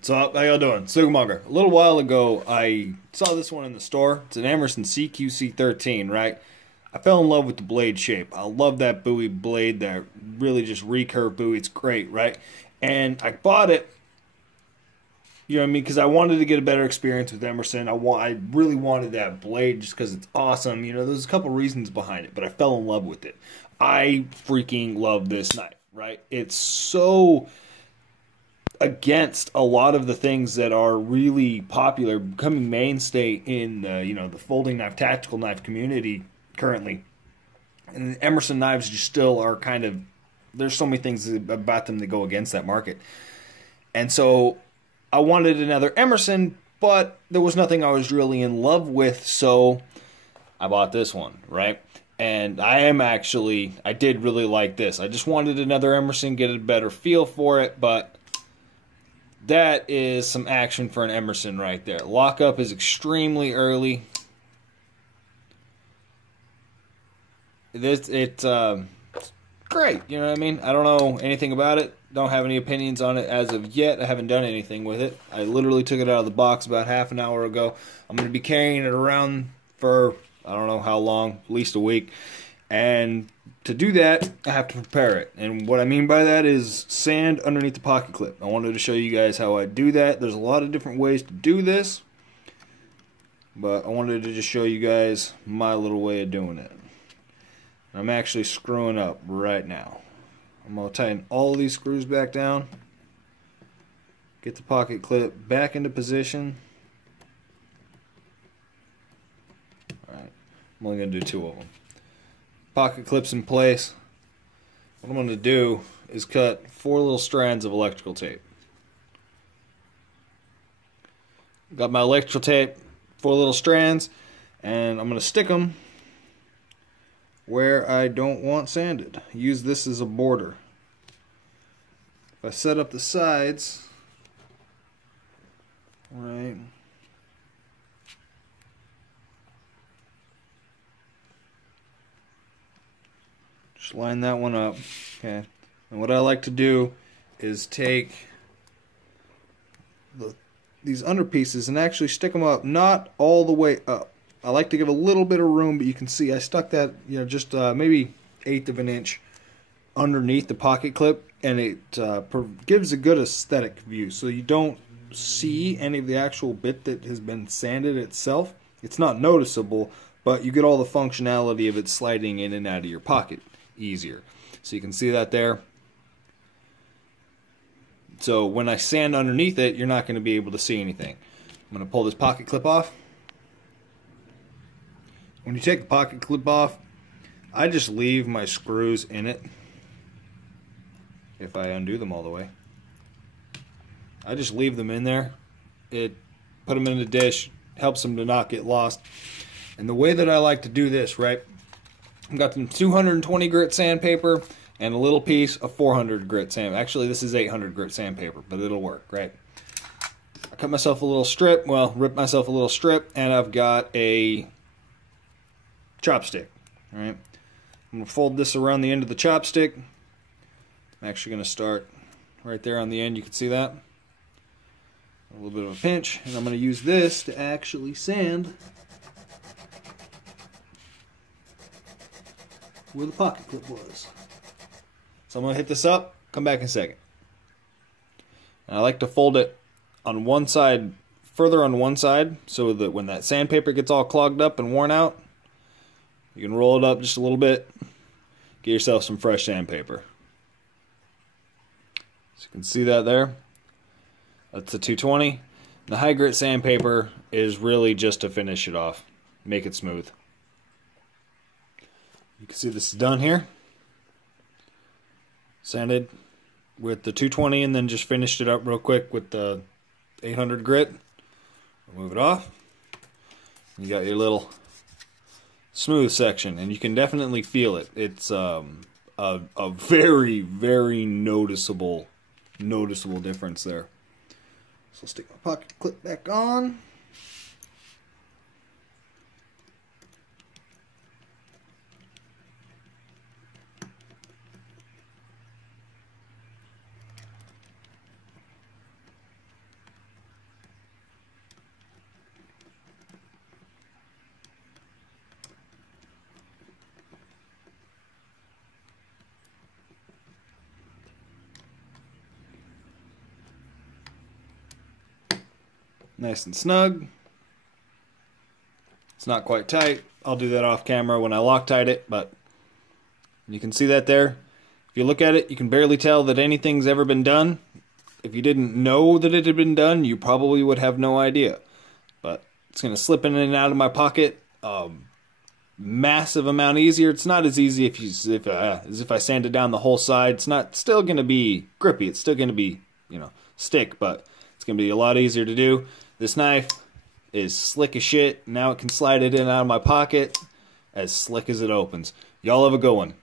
What's up? How y'all doing? Sugamonger. A little while ago, I saw this one in the store. It's an Emerson CQC13, right? I fell in love with the blade shape. I love that buoy blade, that really just recurve buoy. It's great, right? And I bought it, you know what I mean, because I wanted to get a better experience with Emerson. I really wanted that blade just because it's awesome. You know, there's a couple reasons behind it, but I fell in love with it. I freaking love this knife, right? It's so against a lot of the things that are really popular, becoming mainstay in the folding knife, tactical knife community currently. And Emerson knives just still are kind of, there's so many things about them that go against that market. And so I wanted another Emerson, but there was nothing I was really in love with, so I bought this one, right? And I did really like this. I just wanted another Emerson, get a better feel for it, but that is some action for an Emerson right there. Lockup is extremely early. It's great, you know what I mean? I don't know anything about it. Don't have any opinions on it as of yet. I haven't done anything with it. I literally took it out of the box about half an hour ago. I'm going to be carrying it around for I don't know how long, at least a week. And to do that, I have to prepare it. And what I mean by that is sand underneath the pocket clip. I wanted to show you guys how I do that. There's a lot of different ways to do this, but I wanted to just show you guys my little way of doing it. I'm actually screwing up right now. I'm going to tighten all of these screws back down, get the pocket clip back into position. Alright, I'm only going to do 2 of them. Pocket clips in place. What I'm going to do is cut 4 little strands of electrical tape. Got my electrical tape, 4 little strands, and I'm going to stick them where I don't want sanded. Use this as a border. If I set up the sides, right, just line that one up, okay. And what I like to do is take these under pieces and actually stick them up, not all the way up. I like to give a little bit of room, but you can see I stuck that, just maybe 1/8 of an inch underneath the pocket clip, and it gives a good aesthetic view. So you don't see any of the actual bit that has been sanded itself. It's not noticeable, but you get all the functionality of it sliding in and out of your pocket easier. So you can see that there. So when I sand underneath it, you're not going to be able to see anything. I'm going to pull this pocket clip off. When you take the pocket clip off, I just leave my screws in it. If I undo them all the way, I just leave them in there. It put them in the dish, helps them to not get lost. And the way that I like to do this, right? I've got some 220 grit sandpaper and a little piece of 400 grit sand. Actually, this is 800 grit sandpaper, but it'll work, right? I cut myself a little strip, rip myself a little strip, and I've got a chopstick, right? I'm going to fold this around the end of the chopstick. I'm actually going to start right there on the end. You can see that. A little bit of a pinch, and I'm going to use this to actually sand where the pocket clip was. So I'm going to hit this up, come back in a second. And I like to fold it on one side, further on one side, so that when that sandpaper gets all clogged up and worn out, you can roll it up just a little bit, get yourself some fresh sandpaper. So you can see that there. That's the 220. The high grit sandpaper is really just to finish it off, make it smooth. You can see this is done here. Sanded with the 220 and then just finished it up real quick with the 800 grit. Move it off. You got your little smooth section, and you can definitely feel it. It's a very, very noticeable difference there. So I'll stick my pocket clip back on. Nice and snug. It's not quite tight. I'll do that off camera when I Loctite it, but you can see that there. If you look at it, you can barely tell that anything's ever been done. If you didn't know that it had been done, you probably would have no idea. But it's going to slip in and out of my pocket. Massive amount easier. It's not as easy as if I sanded down the whole side. It's not still going to be grippy. It's still going to be, stick, but it's going to be a lot easier to do. This knife is slick as shit. Now it can slide it in and out of my pocket as slick as it opens. Y'all have a good one.